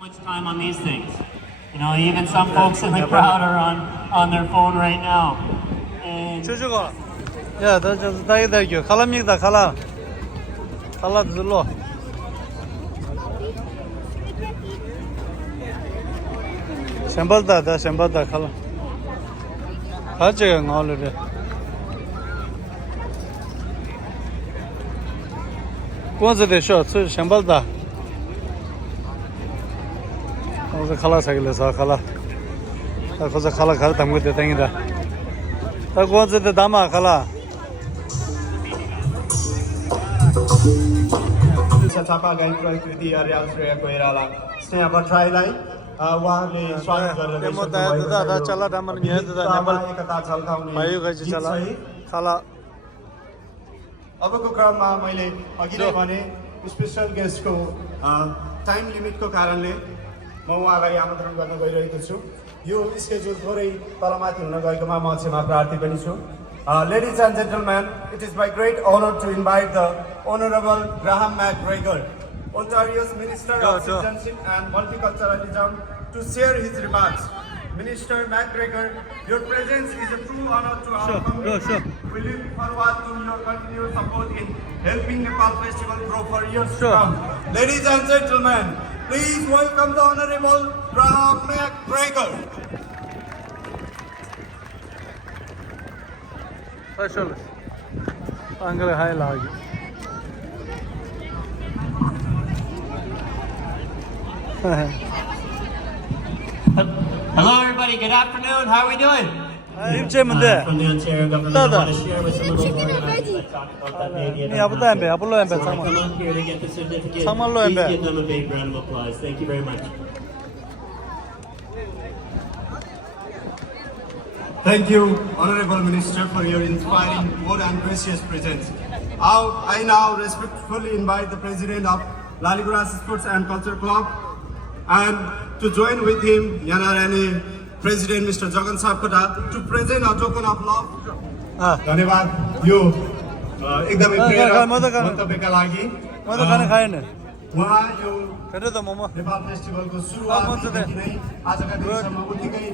much time on these things. You know, even some folks in the crowd are on their phone right now. And çocuğa. Ya da dayı da diyor. Kalam yıkta kala. Kala düzülü. Şembal da kala. Kaçıyor ne olur ya. Kuanzı de şu şembal da. Oza kala sakile sa kala. Ta koza kala kar tamgo de tangi da. Ta kuanzı de dama kala. छापागाई प्रकृति अर्याल श्रेय कोइराला स्नेह भट्टराईलाई उहाँले स्वागत गर्न चला दामन मिया दा नेमल एकता झल्काउने भयो गछि चला खाला अबको क्रममा मैले अघि नै भने स्पेशल गेस्टको टाइम लिमिटको कारणले म उहाँलाई आमन्त्रण गर्न गइरहेको छु यो स्केड्युल थोरै तलमाथि हुन गएकोमा म क्षमा प्रार्थी पनि छु Ladies and gentlemen, it is my great honor to invite the Honorable Graham McGregor, Ontario's Minister of Citizenship and Multiculturalism, to share his remarks. Minister McGregor, your presence is a true honor to our community. We look forward to your continued support in helping Nepal Festival grow for years to come. Ladies and gentlemen, please welcome the Honorable Graham McGregor. Başarılı. Angre hay lagi. hello, everybody. Good afternoon. How are we doing? Limçeminde. From the Ontario government, I want to share with some of those organizers that talked about that baby. Ni abuda embe, abulo embe So when I sama. come up here to get the certificate, Samanlo please embe. give them a big round of applause. Thank you very much. Thank you, Honorable Minister, for your inspiring word and precious presence. I now respectfully invite the President of Laliburas Sports and Culture Club and to join with him, Yanarane President Mr. Jagan Sapkota, to present a token of love. धन्यवाद यो एकदमै प्रेरक मन्तव्यका लागि म त खाना खाएन उहाँ यो हेर्नु त मोमो नेपाल फेस्टिभलको सुरुवातदेखि नै आजका दिनसम्म उत्तिकै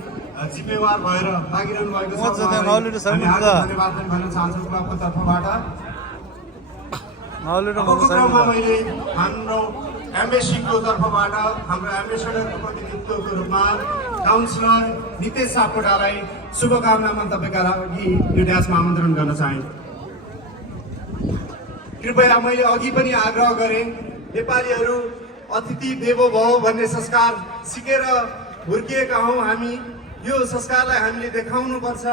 जिम्मेवार भएर लागिरहनु भएको छ हामी धन्यवाद पनि भन्न चाहन्छौँ क्लबको तर्फबाट अबको क्रममा मैले हाम्रो एम्बेसीको तर्फबाट हाम्रो एम्बेसडरको प्रतिनिधित्वको रूपमा काउन्सिलर नितेश सापकोटालाई शुभकामना मन्तव्यका लागि यो ड्यासमा आमन्त्रण गर्न चाहे कृपया मैले अघि पनि आग्रह गरेँ नेपालीहरू अतिथि देवो भव भन्ने संस्कार सिकेर हुर्किएका हौँ हामी यो संस्कारलाई हामीले देखाउनुपर्छ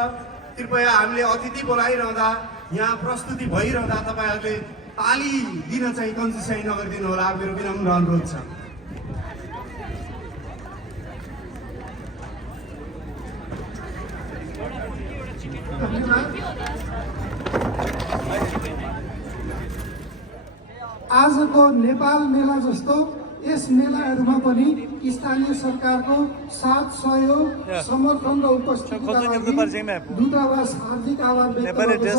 कृपया हामीले अतिथि बोलाइरहँदा यहाँ प्रस्तुति भइरहँदा तपाईँहरूले ताली दिन चाहिँ कन्जुसाइ नगरिदिनु होला मेरो विनम्र अनुरोध छ आजको नेपाल मेला जस्तो यस मेलाहरूमा पनि स्थानीय सरकारको साथ सहयोग समर्थन र उपस्थितिका लागि दूतावास हार्दिक आभार व्यक्त गर्दछ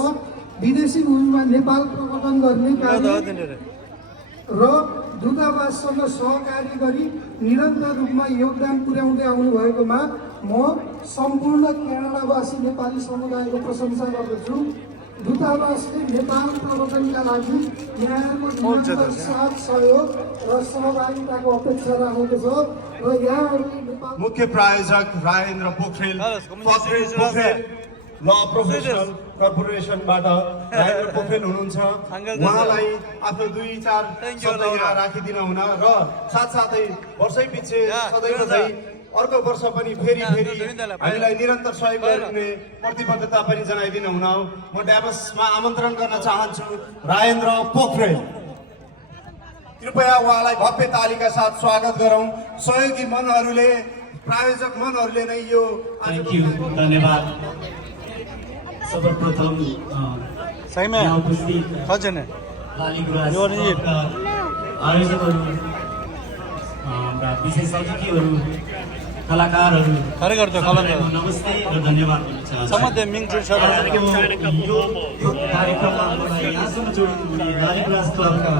विदेशी भूमिमा नेपाल प्रवर्तन गर्ने कार्य र दूतावाससँग सहकारी गरी निरन्तर रूपमा योगदान पुर्याउँदै आउनु भएकोमा म सम्पूर्ण क्यानाडावासी नेपाली समुदायको प्रशंसा गर्दछु दूतावासले नेपाल प्रवर्तनका लागि यहाँहरूको साथ सहयोग र सहभागिताको अपेक्षा राखेको छ र यहाँहरूले मुख्य प्रायोजक राजेन्द्र पोखरेल ल प्रोफेसनल कर्पोरेसनबाट राजेन्द्र पोखरेल हुनुहुन्छ उहाँलाई आफ्नो 2-4 शब्द यहाँ राखिदिन हुन र साथसाथै वर्षै पछि सधैँको झै अर्को वर्ष पनि फेरि हामीलाई निरन्तर सहयोग गर्ने प्रतिबद्धता पनि जनाइदिनु हुन म ड्याबसमा आमन्त्रण गर्न चाहन्छु राजेन्द्र पोखरेल कृपया उहाँलाई भव्य तालीका साथ स्वागत गरौँ सहयोगी मनहरूले प्रायोजक मनहरूले नै यो धन्यवाद सर्वप्रथम यहाँ उपस्थित आयोजकहरू विशेष अतिथिहरू कलाकारहरू नमस्ते र धन्यवाद भन्न चाहन्छु यो कार्यक्रममा मलाई यहाँसम्म जोडिनुहुने लालीगुराँस क्लबका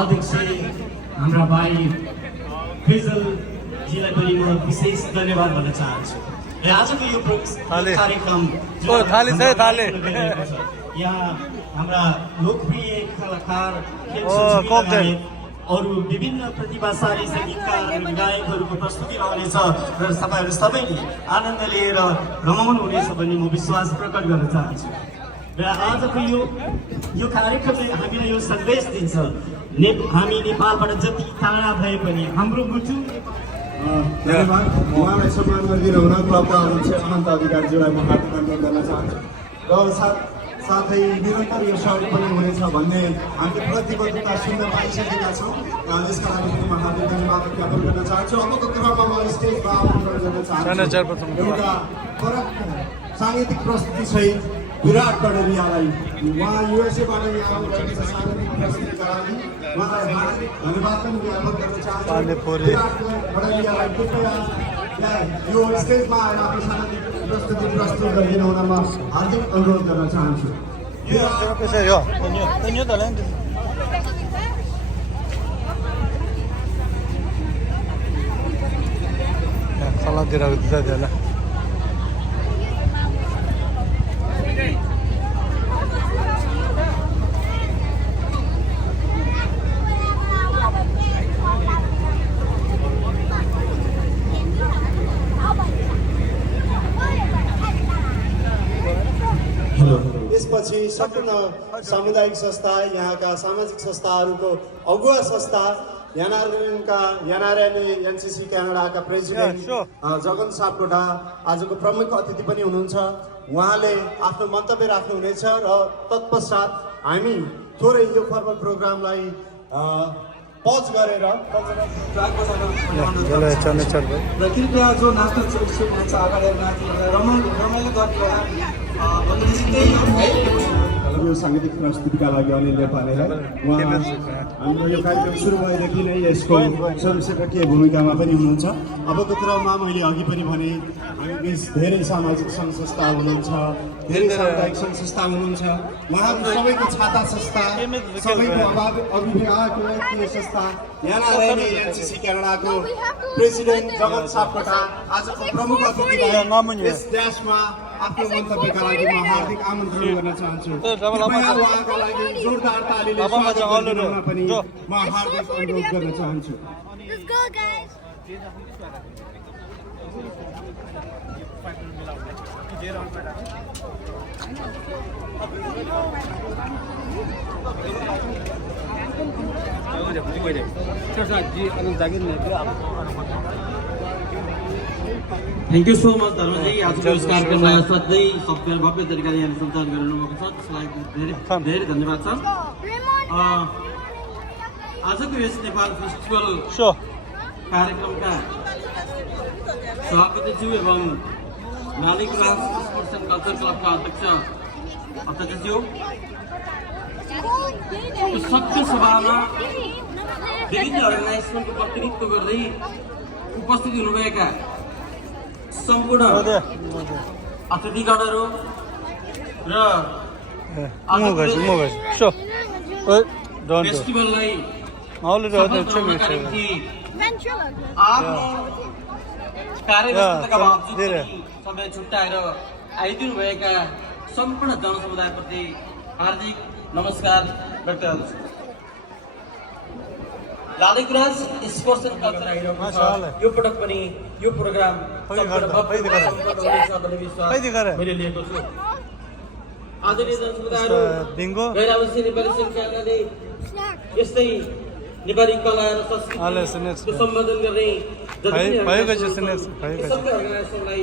अध्यक्ष हाम्रा भाइ फैजल ज्यूलाई पनि म विशेष धन्यवाद भन्न चाहन्छु र आजको यो कार्यक्रम थाली छ है, थाली। यहाँ हाम्रा लोकप्रिय कलाकार ककटेल। अरू विभिन्न प्रतिभाशाली सङ्गीतकार गायकहरूको प्रस्तुति रहनेछ र तपाईँहरू सबैले आनन्द लिएर रमाउनु हुनेछ भन्ने म विश्वास प्रकट गर्न चाहन्छु र आजको यो कार्यक्रमले हामीलाई यो सन्देश दिन्छ हामी नेपालबाट जति टाढा भए पनि हाम्रो मुटु धन्यवाद उहाँलाई सम्मान गरिदिनु हुन क्लबका अध्यक्ष अनन्त अधिकारीज्यूलाई म हार्दिक अनुरोध गर्न चाहन्छु र साथै निरन्तर यो सहयोग पनि हुनेछ भन्ने हामीले प्रतिबद्धता सुन्न पाइसकेका छौँ यसका लागि म हार्दिक धन्यवाद ज्ञापन गर्न चाहन्छु अबको क्रममा म स्टेजमा आमन्त्रण गर्न चाहन्छु एउटा फरक साङ्गीतिक प्रस्तुति सहित विराट कडेरियालाई उहाँ युएसएबाट यहाँ आउनुभएको छ साङ्गीतिक प्रस्तुतिका लागि उहाँलाई हार्दिक धन्यवाद पनि ज्ञापन गर्न चाहन्छु विराट कडेरियालाई कृपया यो स्टेजमा आएर आफ्नो साङ्गीतिक प्रस्तुति प्रस्तुत गरिदिनु हुन म हार्दिक अनुरोध गर्न चाहन्छु यसपछि सम्पूर्ण सामुदायिक संस्था यहाँका सामाजिक संस्थाहरूको अगुवा संस्था एनआरएन एनसीसी क्यानाडाका प्रेसिडेन्ट जगन सापकोटा आजको प्रमुख अतिथि पनि हुनुहुन्छ उहाँले आफ्नो मन्तव्य राख्नुहुनेछ र तत्पश्चात हामी थोरै यो फर्मल प्रोग्रामलाई पज गरेर र कृपया जो नाच्न इच्छुक हुन्छ अगाडि रमाइलो यो साङ्गीतिक प्रस्तुतिका लागि अनिल नेपालीलाई हाम्रो यो कार्यक्रम सुरु भएदेखि नै यसको स्वयंसेवकीय भूमिकामा पनि हुनुहुन्छ अबको क्रममा मैले अघि पनि भने हामी बिच धेरै सामाजिक सङ्घ संस्था हुनुहुन्छ धेरै सामुदायिक सङ्घ संस्था हुनुहुन्छ उहाँहरू सबैको छाता संस्था सबैको अभिभावक व्यक्तिगत संस्था एनआरएन एनसीसी क्यानाडाको प्रेसिडेन्ट जगन सापकोटा आजको प्रमुख अतिथि यस देशमा आफ्नो मन्तव्यका लागि म हार्दिक आमन्त्रण गर्न चाहन्छु उहाँका लागि जोरदार तालीले स्वागत गर्नमा पनि म हार्दिक अनुरोध गर्न चाहन्छु Let's go, guys! Thank you so much Dharma ji आजको यस कार्यक्रमलाई असाध्यै सभ्य भव्य तरिकाले यहाँले सञ्चालन गरिरहनुभएको छ त्यसलाई धेरै धेरै धन्यवाद छ आजको यस नेपाल फेस्टिभल कार्यक्रमका सभापतिज्यू एवं मालिक राज स्पोर्ट्स एन्ड कल्चर क्लबका अध्यक्षज्यू सत्य सभामा विभिन्न अर्गनाइजेसनको प्रतिनिधित्व गर्दै उपस्थित हुनुभएका सम्पूर्ण अतिथिगणहरू र फेस्टिभललाई आफ्नो कार्यव्यस्तताका बावजुद समय छुट्याएर आइदिनुभएका सम्पूर्ण जनसमुदायप्रति हार्दिक नमस्कार व्यक्त गर्दछु लालिगुराँस स्पोर्ट्स एन्ड कल्चर आइरहेको छ यो पटक पनि यो प्रोग्राम मैले लिएको छु आदरणीय जनसमुदायहरू गैर आवासीय नेपाली संस्थाले यस्तै नेपाली कला र संस्कृतिको सम्बोधन गर्ने सबै अर्गनाइजेसनलाई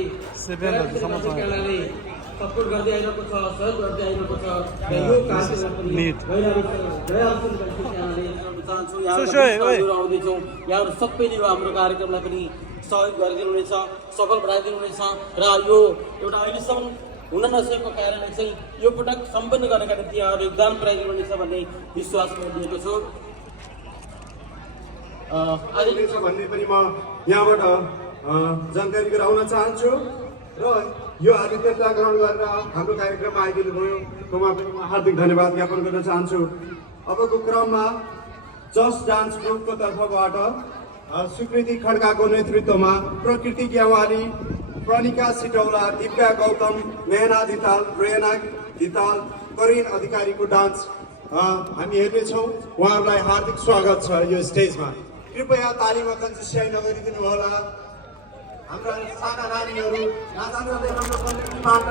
सपोर्ट गर्दै आइरहेको छ सहयोग गर्दै आइरहेको छ र यो कार्यक्रम पनि आउँदैछौँ यहाँहरू सबैले हाम्रो कार्यक्रमलाई पनि सहयोग गरिदिनुहुनेछ सफल बनाइदिनुहुनेछ र यो एउटा अहिलेसम्म हुन नसकेको कारणले चाहिँ यो पटक सम्पन्न गर्नका निम्ति यहाँहरू योगदान पुर्याइदिनुहुनेछ भन्ने विश्वास गरिदिएको छु भन्ने पनि म यहाँबाट जानकारी गराउन चाहन्छु र यो आतिथ्यता ग्रहण गरेर हाम्रो कार्यक्रममा आइदिनु भयो उहाँ पनि म हार्दिक धन्यवाद ज्ञापन गर्न चाहन्छु अबको क्रममा जस्ट डान्स ग्रुपको तर्फबाट सुकृति खड्काको नेतृत्वमा प्रकृति ग्यावाली, प्रणिका सिटौला, दिव्या गौतम, मेहना धिताल, प्रेरणा धिताल, करिन अधिकारीको डान्स हामी हेर्नेछौँ। उहाँहरूलाई हार्दिक स्वागत छ यो स्टेजमा। कृपया तालीमा कन्सिस्ट्याइ नगरिदिनु होला। हाम्रा साना नानीहरू नाचानले हाम्रो कम्युनिटीबाट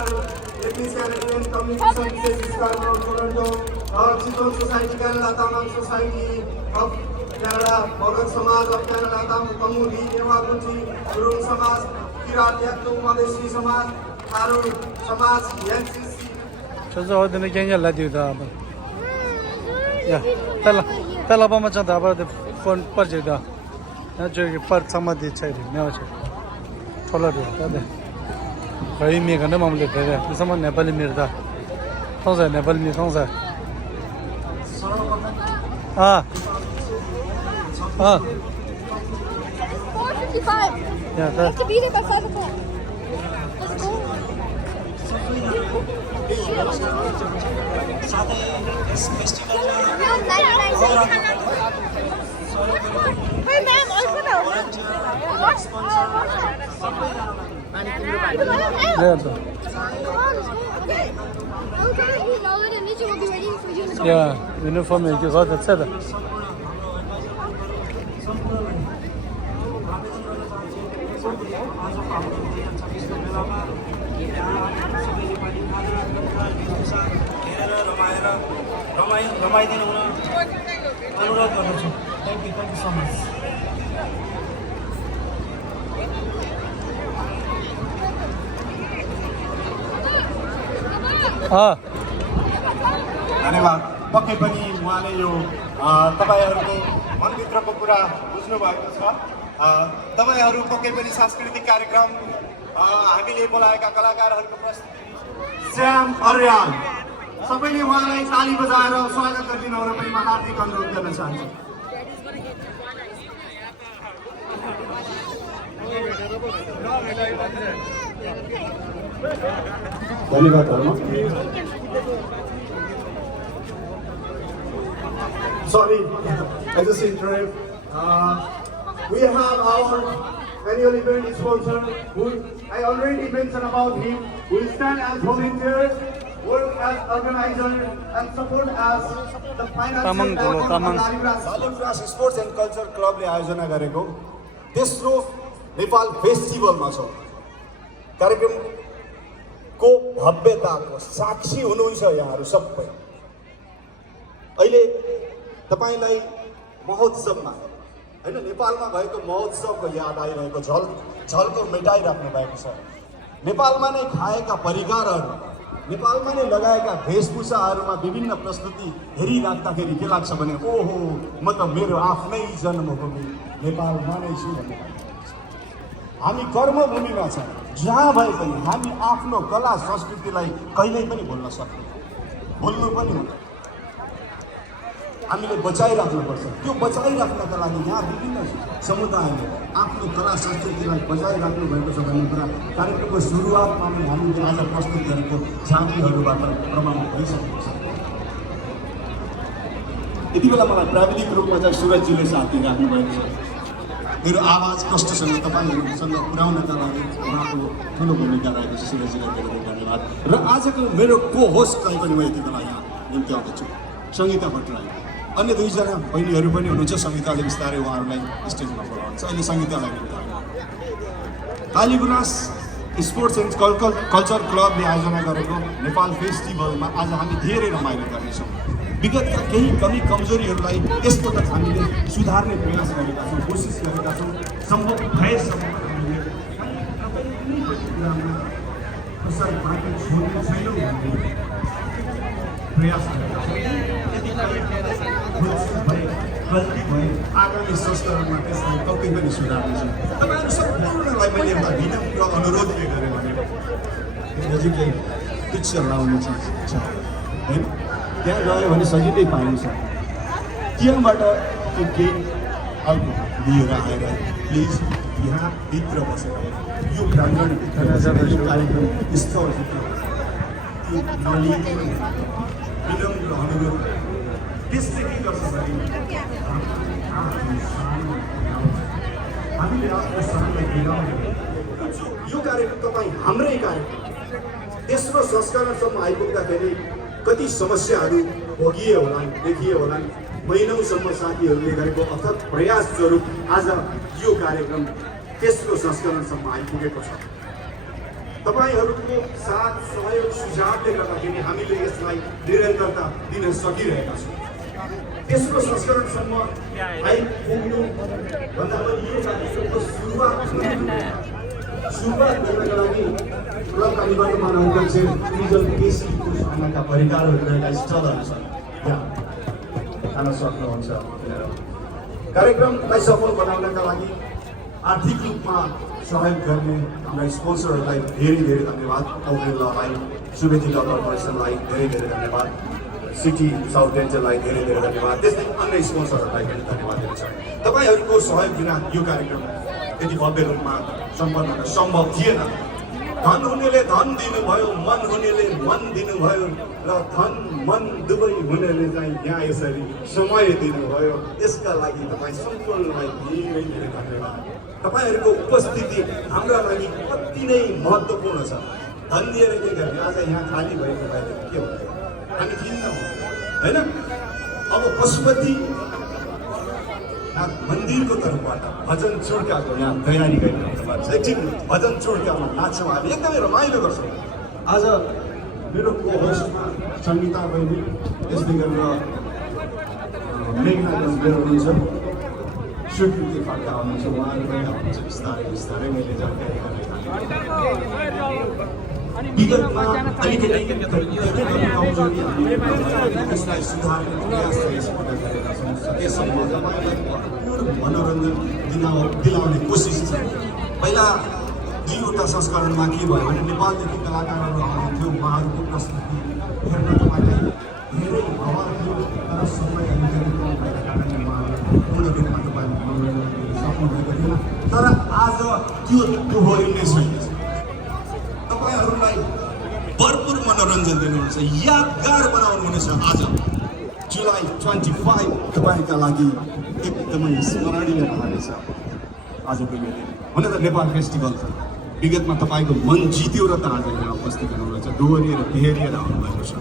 टेक्निसियन कम्युनिकेसन विशेष स्टारमा Toronto Chitwan society Canada, Tamang society of Canada, Bhagat समाज अफ क्यानाडा, तमुदी, नेवाकुची, गुरुङ समाज, किरात याक्तु, मधेसी समाज, थारू समाज, NCC 这是我的那个人来丢的吧？呀，带了爸妈讲的吧的分不知道，那这个把他们的菜的苗去，错了的，对的。可以米可能我们的对的，你什么那不里米的，同在那不里米同在。啊。啊。4:55. Yeah, We have to be there by 5 o'clock. Let's go. Hey ma'am, open up. Yeah. Okay, Lola and Nietzsche will be waiting for you in the car. Yeah, uniform is good. That's it. रमाइदिनु हुन अनुरोध गर्दछु। Thank you so much. धन्यवाद। पक्कै पनि उहाँले यो तपाईँहरूको मनभित्रको कुरा बुझ्नु भएको छ। तपाईँहरू पक्कै पनि सांस्कृतिक कार्यक्रम हामीले बोलाएका कलाकारहरूको प्रस्तुति श्याम अर्याल, सबैले उहाँलाई ताली बजाएर स्वागत गरिदिनु हुन पनि म हार्दिक अनुरोध गर्न चाहन्छु। धन्यवाद। Sorry, I just interrupt. We have our annual event sponsor, who I already mentioned about him. We stand as volunteers, work as organizer, and support as the Tamang financial bolo, tamang. बालिग्रास sports and culture क्लबले आयोजना गरेको तेस्रो नेपाल फेस्टिभलमा छ। कार्यक्रमको भव्यताको साक्षी हुनुहुन्छ यहाँहरू सबै। अहिले तपाईलाई महोत्सवमा हैन नेपालमा भएको महोत्सवको याद आइरहेको झल्को मेटाइराख्नु भएको छ। नेपालमा नै खाएका परिकारहरू, नेपालमा नै लगाएका वेशभूषाहरूमा विभिन्न प्रस्तुति हेरिराख्दाखेरि के लाग्छ भने ओहो म त मेरो आफ्नै जन्मभूमि नेपालमा नै छु भन्ने लाग्छ। हामी कर्मभूमिमा छौँ, जहाँ भए पनि हामी आफ्नो कला संस्कृतिलाई कहिल्यै पनि भुल्न सक्दैनौँ, भुल्नु पनि हुँदैन। हामीले बचाइराख्नुपर्छ। त्यो बचाइराख्नका लागि यहाँ विभिन्न समुदायले आफ्नो कला संस्कृतिलाई बचाइराख्नु भएको छ भन्ने कुरा कार्यक्रमको सुरुवातमा नै हामीले आज प्रस्तुत गरेको झाँकीहरूबाट प्रमाण भइसकेको छ। यति बेला मलाई प्राविधिक रूपमा चाहिँ सुरजजीले साथ दिइराख्नु भएको छ। मेरो आवाज कष्टसँग तपाईँहरूसँग पुर्याउनका लागि उहाँको ठुलो भूमिका रहेको छ। सुरजजीलाई धेरै धेरै धन्यवाद। र आजको मेरो को होस्टलाई पनि म यति बेला यहाँ निम्त्याउँदछु, सङ्गीता भट्टराई। अन्य दुईजना बहिनीहरू पनि हुनुहुन्छ, सङ्गीताले बिस्तारै उहाँहरूलाई स्टेजमा बोलाउँछ। अहिले सङ्गीतालाई कालीगुराँस स्पोर्ट्स एन्ड कल्चर क्लबले आयोजना गरेको नेपाल फेस्टिभलमा आज हामी धेरै रमाइलो गर्नेछौँ। विगतका केही कमी कमजोरीहरूलाई यसपटक हामीले सुधार्ने प्रयास गरेका छौँ, कोसिस गरेका छौँ। सम्भव भएसम्म हामीले कसैलाई बाँकी छोड्ने छैनौँ भन्ने प्रयास गरेका छौँ। गल्ती भए आगामी संस्करणमा त्यसलाई पक्कै पनि सुधार्नेछ। तपाईँहरू सम्पूर्णलाई मैले एउटा विनम्र अनुरोध के गरेँ भने नजिकै पिक्च लाउने चिज छ होइन, त्यहाँ गयो भने सजिलै पाइन्छ। त्यहाँबाट त्यो केही खालको लिएर आएर प्लिज यहाँ भित्र बसेर यो प्राङ्गणभित्र कार्यक्रम स्थलभित्र त्यो नलिने विनम्र अनुरोध। त्यसले के गर्छ भने हामीले आफ्नो समयलाई बिगाउने यो कार्यक्रम तपाईँ हाम्रै कार्यक्रम तेस्रो संस्करणसम्म आइपुग्दाखेरि कति समस्याहरू भोगिए होलान् देखिए होलान् महिनौसम्म साथीहरूले गरेको अथक प्रयास स्वरूप आज यो कार्यक्रम तेस्रो संस्करणसम्म आइपुगेको छ तपाईहरूको साथ सहयोग सुझावले गर्दाखेरि हामीले यसलाई निरन्तरता दिन सकिरहेका छौँ तेस्रो संस्करणसम्म आइपुग्नु भन्दा पनि यो कार्यक्रमको सुरुवात गर्नका लागि क्लबका निवर्तमान अध्यक्ष रिजल केसी आमाका परिकारहरू रहेका स्थलहरू छन् यहाँ जान सक्नुहुन्छ कार्यक्रमलाई सफल बनाउनका लागि आर्थिक रूपमा सहयोग गर्ने हाम्रा स्पोन्सरहरूलाई धेरै धेरै धन्यवाद औरेलालाई सुवेदी ल कर्पोरेसनलाई धेरै धेरै धन्यवाद सिटी साउथ डेन्टललाई धेरै धेरै धन्यवाद त्यस्तै अन्य स्पोन्सरहरूलाई पनि धन्यवाद दिन चाहन्छु तपाईँहरूको सहयोग बिना यो कार्यक्रम यति भव्य रूपमा सम्पन्न हुन सम्भव थिएन धन हुनेले धन दिनुभयो मन हुनेले मन दिनुभयो र धन मन दुवै हुनेले चाहिँ यहाँ यसरी समय दिनुभयो यसका लागि तपाईँ सम्पूर्णलाई धेरै धेरै धन्यवाद तपाईँहरूको उपस्थिति हाम्रा लागि कति नै महत्त्वपूर्ण छ धन दिएर के गर्ने आज यहाँ खाली भएको भए के हुन्छ हामी किन्नौँ होइन अब पशुपति मन्दिरको तर्फबाट भजन चुड्काको यहाँ तयारी गरिरहनु भएको छ एकछिन भजन चुड्कामा नाच्छौँ हामी एकदमै रमाइलो गर्छौँ आज मेरो को होस्टमा सङ्गीता बहिनी त्यस्तै गरेर मेघना मेरो हुनुहुन्छ स्वीकृति खड्का हुनुहुन्छ उहाँहरू पनि आउनुहुन्छ बिस्तारै बिस्तारै मैले जानकारी गर्ने विगतमा अलिकति कमजोरी त्यसलाई सुधार्ने प्रयास यसबाट गरेका छौँ सकेसम्म तपाईँलाई भरपुर मनोरञ्जन दिलाउने कोसिस छ पहिला दुईवटा संस्करणमा के भयो भने नेपालदेखि कलाकारहरू आउनुहुन्थ्यो उहाँहरूको प्रस्तुति हेर्न तपाईँलाई धेरै हवा थियो तर समय अलिकति कम भएका कारणले उहाँहरू पूर्ण रूपमा तपाईँले मनोरञ्जन सक्नुभएको थिएन तर आज त्यो दोहोरिने छैन तपाईँहरूलाई भरपुर मनोरञ्जन दिनुहुनेछ यादगार बनाउनुहुनेछ आज जुलाई 25 तपाईँका लागि एकदमै स्मरणीय रहनेछ आजको यो दिन हुन त नेपाल फेस्टिभल विगतमा तपाईँको मन जित्यो र त आज यहाँ उपस्थित हुनुहुनेछ दोहोरिएर बिहेरिएर आउनुभएको छ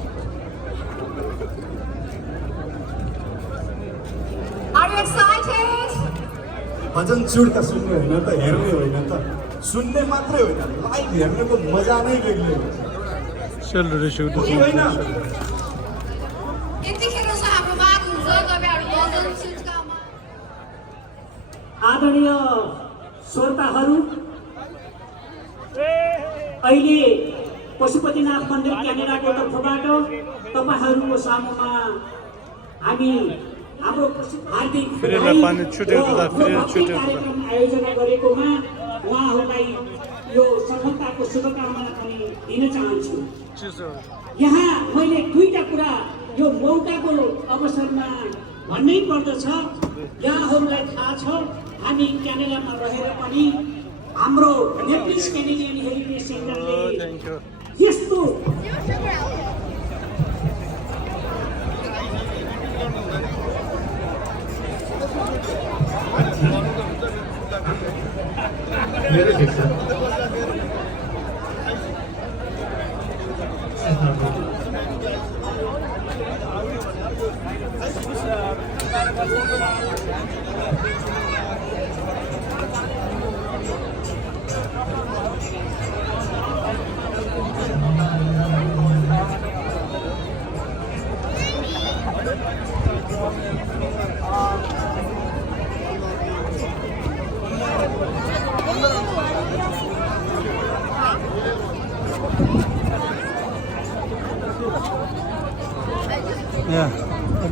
भजन चुड्का सुन्ने होइन त हेर्ने होइन त सुन्ने मात्रै होइन लाइभ हेर्नेको मजा नै बेग्लै हुन्छ होइन आदरणीय श्रोताहरू अहिले पशुपतिनाथ मन्दिर क्यानाडाको तर्फबाट तपाईँहरूको सामुमा हामी हाम्रो हार्दिक कार्यक्रम आयोजना गरेकोमा उहाँहरूलाई यो सफलताको शुभकामना पनि दिन चाहन्छु यहाँ मैले दुईटा कुरा यो मौकाको अवसरमा भन्नै पर्दछ यहाँहरूलाई थाहा छ हामी क्यानाडामा रहेर पनि हाम्रो नेप्लिस क्यानेडियन हेरिटेज सेन्टरले यस्तो मेरो ठिक छ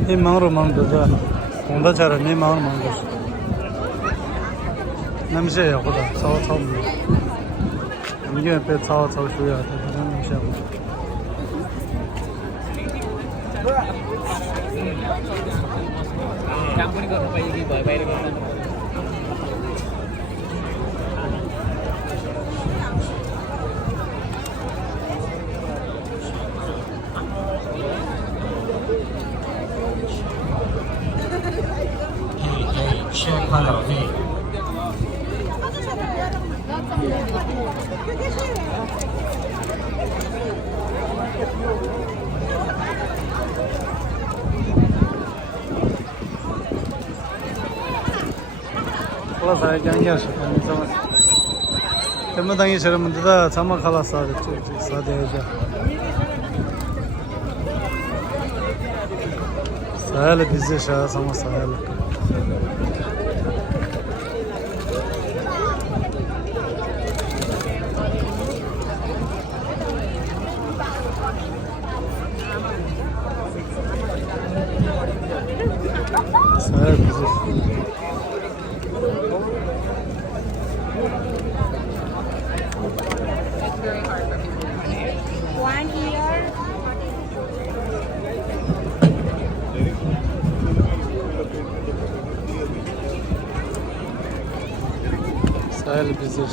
네 마음으로 만들자. 공다자를 네 마음으로 만들었어. 남시에 보다 차오 이게 배 차오 줘야 돼. 남시하고. काम पनि गर्नु पाइयो कि भए बाहिर गर्नु Check hello, hey. خلاص هاي كان يرشف يعني زمان تم دنيا شرم من ده تمام خلاص صادق هذا سهل بيزيش هذا سما سهل سهل بيزيش سهل بيزيش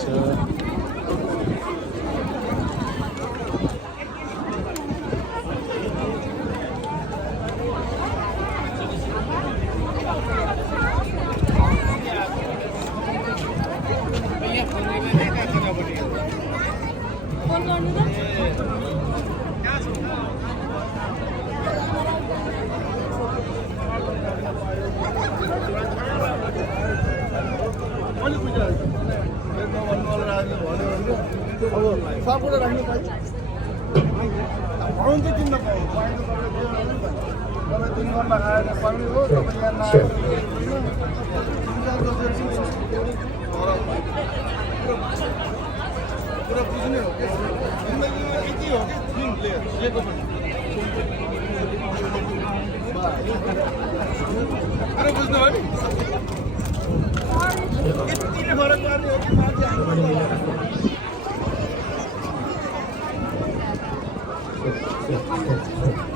Yes.